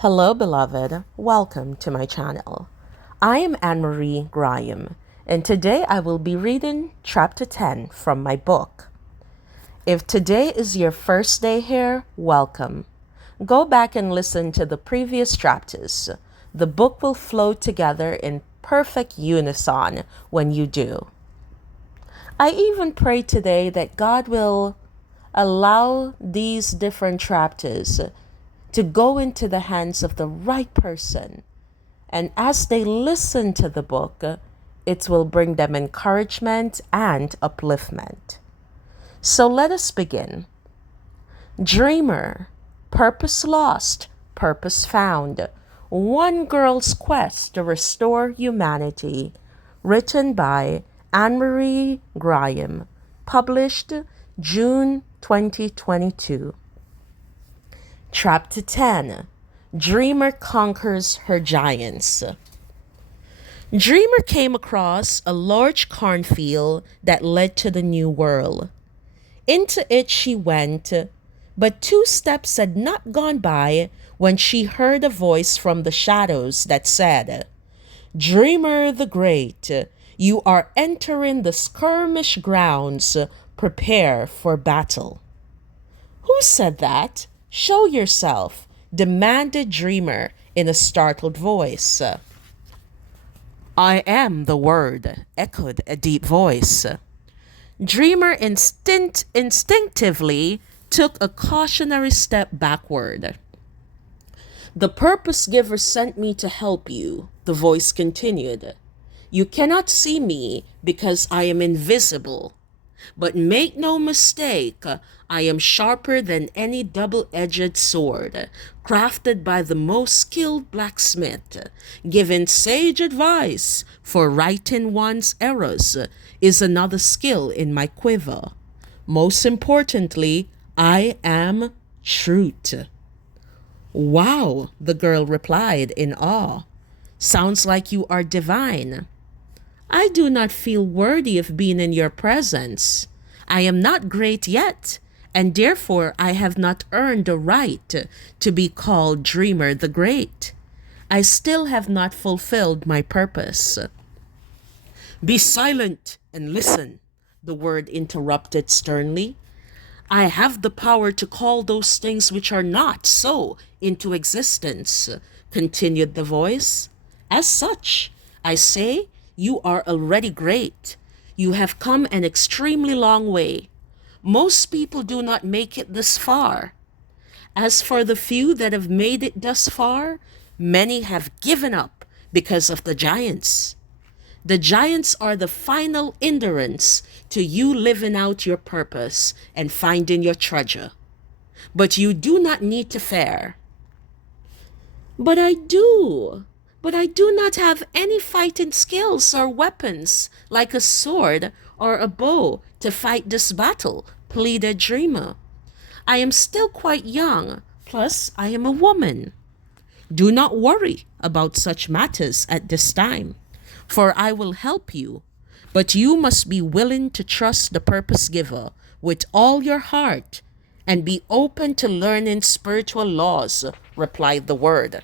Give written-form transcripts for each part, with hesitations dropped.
Hello, beloved. Welcome to my channel. I am Anne-Marie Graham, and today I will be reading chapter 10 from my book. If today is your first day here, welcome. Go back and listen to the previous chapters. The book will flow together in perfect unison when you do. I even pray today that God will allow these different chapters to go into the hands of the right person. And as they listen to the book, it will bring them encouragement and upliftment. So let us begin. Dreamer, purpose lost, purpose found. One girl's quest to restore humanity. Written by Anne-Marie Graham. Published June 2022. Chapter 10. Dreamer conquers her giants. Dreamer came across a large cornfield that led to the new world. Into it she went, but 2 steps had not gone by when she heard a voice from the shadows that said, "Dreamer the Great, you are entering the skirmish grounds. Prepare for battle." "Who said that? Show yourself," demanded Dreamer in a startled voice. "I am the word," echoed a deep voice. Dreamer instinctively took a cautionary step backward. "The purpose giver sent me to help you," the voice continued. "You cannot see me because I am invisible. But make no mistake, I am sharper than any double-edged sword, crafted by the most skilled blacksmith. Giving sage advice for righting one's errors is another skill in my quiver. Most importantly, I am truth." "Wow," the girl replied in awe. "Sounds like you are divine." "I do not feel worthy of being in your presence. I am not great yet, and therefore I have not earned the right to be called Dreamer the Great. I still have not fulfilled my purpose." "Be silent and listen," the word interrupted sternly. "I have the power to call those things which are not so into existence," continued the voice. "As such, I say, you are already great. You have come an extremely long way. Most people do not make it this far. As for the few that have made it thus far, many have given up because of the giants. The giants are the final endurance to you living out your purpose and finding your treasure. But you do not need to fear." "But I do. But I do not have any fighting skills or weapons, like a sword or a bow, to fight this battle," pleaded Dreamer. "I am still quite young, plus I am a woman." "Do not worry about such matters at this time, for I will help you. But you must be willing to trust the purpose giver with all your heart and be open to learning spiritual laws," replied the word.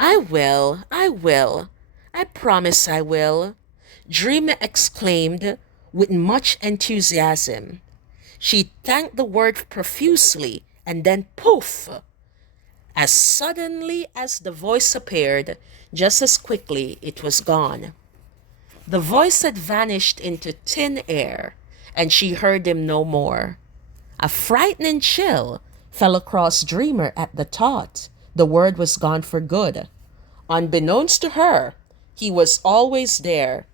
I will. I promise I will," Dreamer exclaimed with much enthusiasm. She thanked the word profusely, and then poof! As suddenly as the voice appeared, just as quickly it was gone. The voice had vanished into thin air, and she heard him no more. A frightening chill fell across Dreamer at the thought the word was gone for good. Unbeknownst to her, he was always there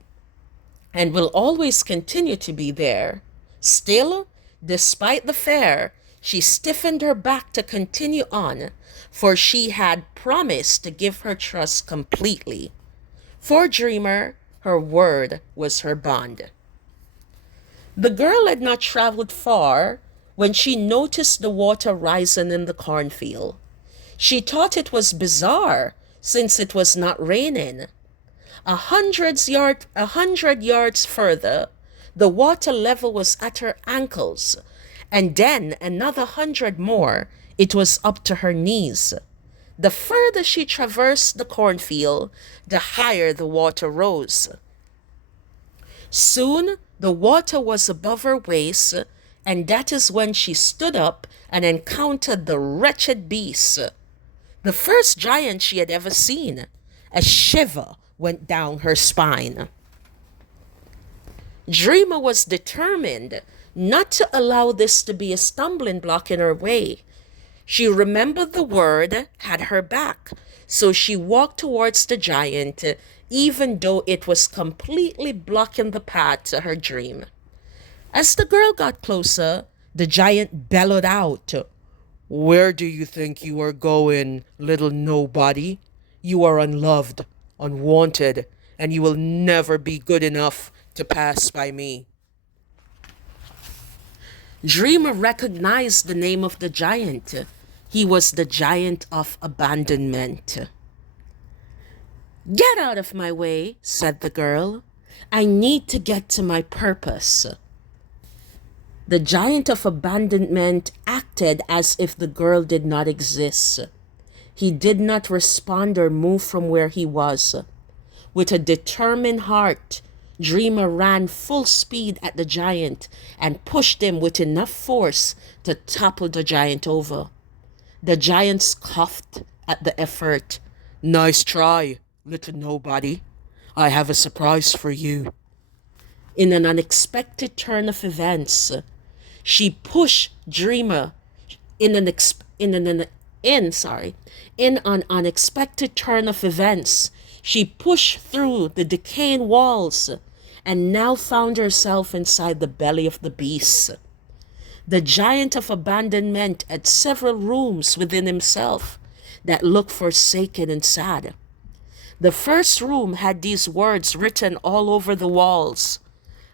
and will always continue to be there. Still, despite the fear, she stiffened her back to continue on, for she had promised to give her trust completely. For Dreamer, her word was her bond. The girl had not traveled far when she noticed the water rising in the cornfield. She thought it was bizarre since it was not raining. 100 yards further, the water level was at her ankles, and then another 100 more, It was up to her knees. The further she traversed the cornfield, the higher the water rose. Soon the water was above her waist, and that is when she stood up and encountered the wretched beast, the first giant she had ever seen. A shiver went down her spine. Dreamer was determined not to allow this to be a stumbling block in her way. She remembered the word had her back, so she walked towards the giant, even though it was completely blocking the path to her dream. As the girl got closer, the giant bellowed out, "Where do you think you are going, little nobody? You are unloved, unwanted, and you will never be good enough to pass by me." Dreamer recognized the name of the giant. He was the giant of abandonment. "Get out of my way," said the girl. "I need to get to my purpose." The giant of abandonment acted as if the girl did not exist. He did not respond or move from where he was. With a determined heart, Dreamer ran full speed at the giant and pushed him with enough force to topple the giant over. The giant scoffed at the effort. "Nice try, little nobody. I have a surprise for you." In an unexpected turn of events, she pushed Dreamer in an unexpected turn of events. She pushed through the decaying walls and now found herself inside the belly of the beast. The giant of abandonment had several rooms within himself that looked forsaken and sad. The first room had these words written all over the walls: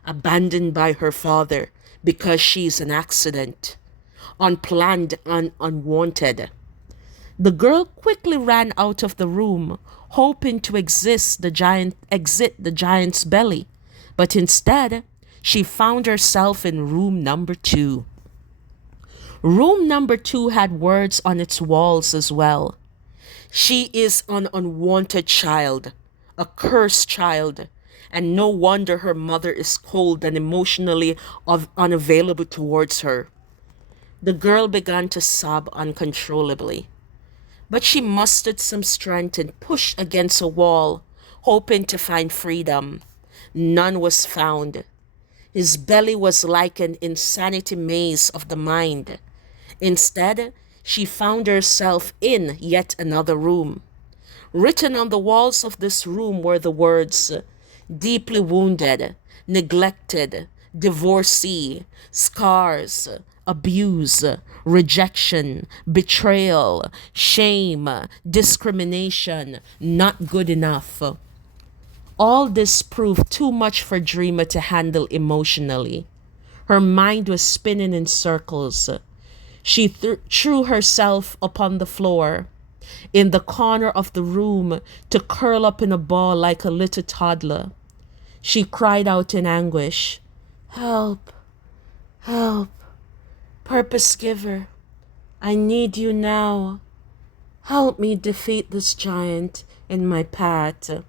"Abandoned by her father because she's an accident. Unplanned and unwanted." The girl quickly ran out of the room, hoping to exit the giant's belly, but instead she found herself in room number 2. Room number 2 had words on its walls as well. "She is an unwanted child, a cursed child, and no wonder her mother is cold and emotionally unavailable towards her." The girl began to sob uncontrollably, but she mustered some strength and pushed against a wall, hoping to find freedom. None was found. His belly was like an insanity maze of the mind. Instead, she found herself in yet another room. Written on the walls of this room were the words: "Deeply wounded, neglected, divorcee, scars, abuse, rejection, betrayal, shame, discrimination, not good enough." All this proved too much for Dreamer to handle emotionally. Her mind was spinning in circles. She threw herself upon the floor, in the corner of the room, to curl up in a ball like a little toddler. She cried out in anguish, "Help, help, purpose giver. I need you now. Help me defeat this giant in my path.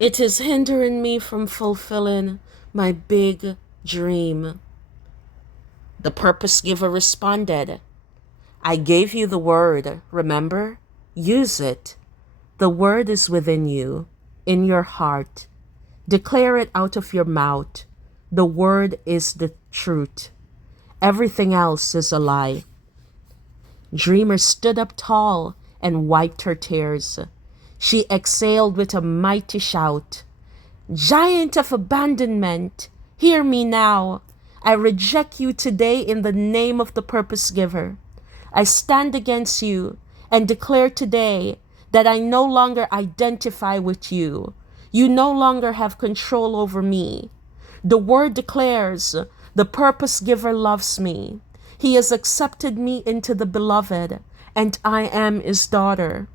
It is hindering me from fulfilling my big dream." The purpose giver responded, "I gave you the word, remember? Use it. The word is within you, in your heart. Declare it out of your mouth. The word is the truth. Everything else is a lie." Dreamer stood up tall and wiped her tears. She exhaled with a mighty shout, "Giant of abandonment, hear me now. I reject you today in the name of the purpose giver. I stand against you and declare today that I no longer identify with you. You no longer have control over me. The word declares, the purpose giver loves me. He has accepted me into the beloved, and I am his daughter."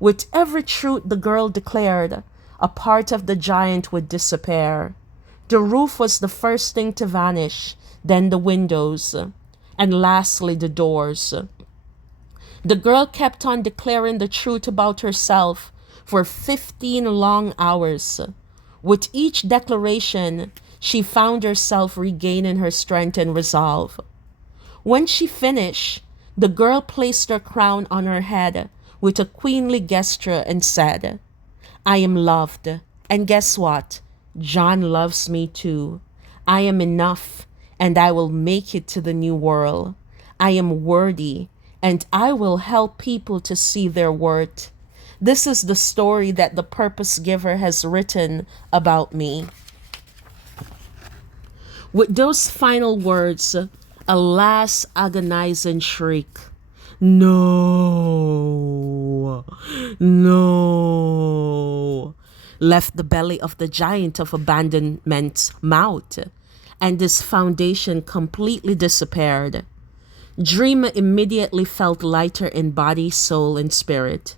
With every truth the girl declared, a part of the giant would disappear. The roof was the first thing to vanish, then the windows. And lastly, the doors. The girl kept on declaring the truth about herself for 15 long hours. With each declaration, she found herself regaining her strength and resolve. When she finished, the girl placed her crown on her head with a queenly gesture and said, I am loved. And guess what? John loves me too. I am enough, and I will make it to the new world. I am worthy, and I will help people to see their worth. This is the story that the purpose giver has written about me. With those final words, a last agonizing shriek. No, no, left the belly of the giant of abandonment's mouth, and his foundation completely disappeared. Dreamer immediately felt lighter in body, soul, and spirit.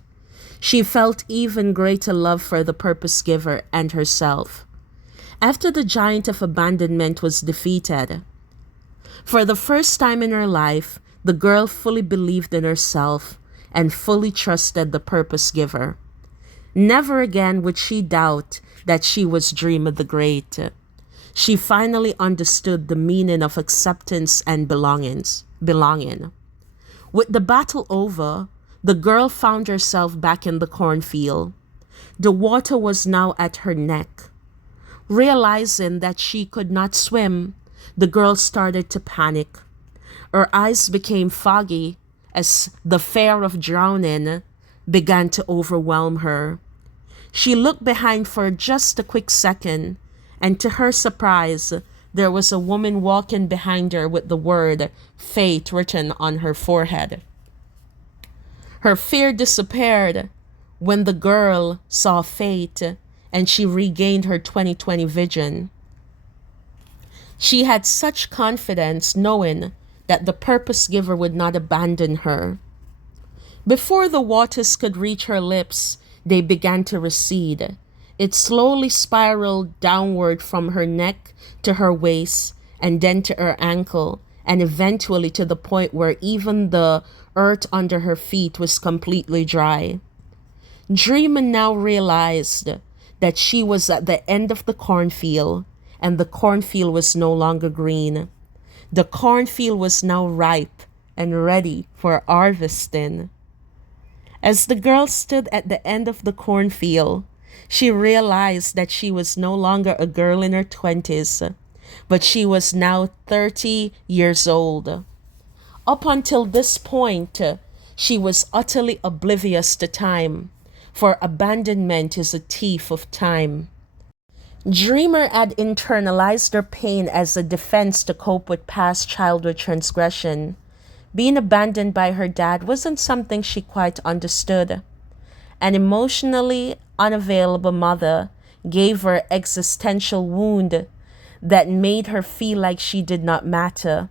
She felt even greater love for the purpose giver and herself. After the giant of abandonment was defeated, for the first time in her life, the girl fully believed in herself and fully trusted the purpose giver. Never again would she doubt that she was Dreamer the Great. She finally understood the meaning of acceptance and belonging. With the battle over, the girl found herself back in the cornfield. The water was now at her neck. Realizing that she could not swim, the girl started to panic. Her eyes became foggy as the fear of drowning began to overwhelm her. She looked behind for just a quick second, and to her surprise, there was a woman walking behind her with the word fate written on her forehead. Her fear disappeared when the girl saw fate and she regained her 2020 vision. She had such confidence knowing that the purpose giver would not abandon her. Before the waters could reach her lips, they began to recede. It slowly spiraled downward from her neck to her waist and then to her ankle, and eventually to the point where even the earth under her feet was completely dry. Dreamer now realized that she was at the end of the cornfield, and the cornfield was no longer green. The cornfield was now ripe and ready for harvesting. As the girl stood at the end of the cornfield, she realized that she was no longer a girl in her 20s, but she was now 30 years old. Up until this point, she was utterly oblivious to time, for abandonment is a thief of time. Dreamer had internalized her pain as a defense to cope with past childhood transgression. Being abandoned by her dad wasn't something she quite understood. An emotionally unavailable mother gave her existential wound that made her feel like she did not matter.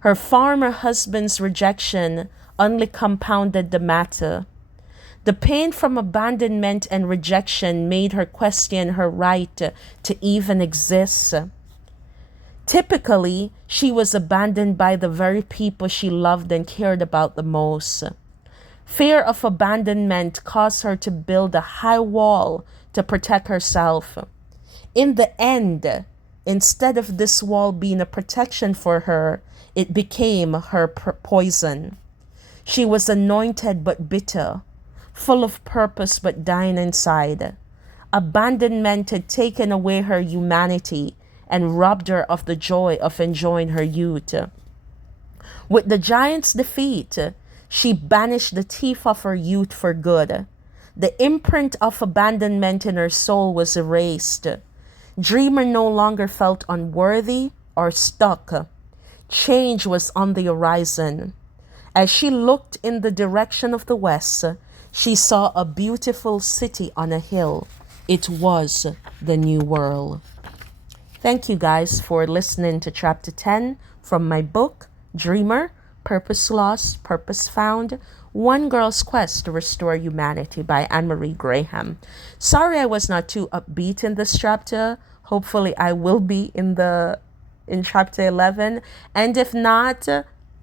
Her former husband's rejection only compounded the matter. The pain from abandonment and rejection made her question her right to even exist. Typically, she was abandoned by the very people she loved and cared about the most. Fear of abandonment caused her to build a high wall to protect herself. In the end, instead of this wall being a protection for her, it became her poison. She was anointed but bitter, full of purpose but dying inside. Abandonment had taken away her humanity and robbed her of the joy of enjoying her youth. With the giant's defeat, she banished the thief of her youth for good. The imprint of abandonment in her soul was erased. Dreamer no longer felt unworthy or stuck. Change was on the horizon. As she looked in the direction of the west, she saw a beautiful city on a hill. It was the new world. Thank you guys for listening to chapter 10 from my book, Dreamer, Purpose Lost, Purpose Found, One Girl's Quest to Restore Humanity by Anne-Marie Graham. Sorry I was not too upbeat in this chapter. Hopefully I will be in chapter 11. And if not,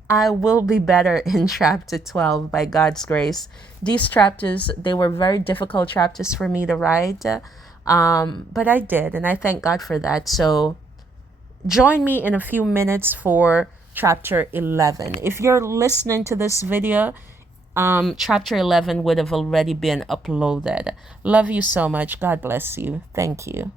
I will be better in chapter 12 by God's grace. These chapters, they were very difficult chapters for me to write, but I did, and I thank God for that. So join me in a few minutes for chapter 11. If you're listening to this video, chapter 11 would have already been uploaded. Love you so much. God bless you. Thank you.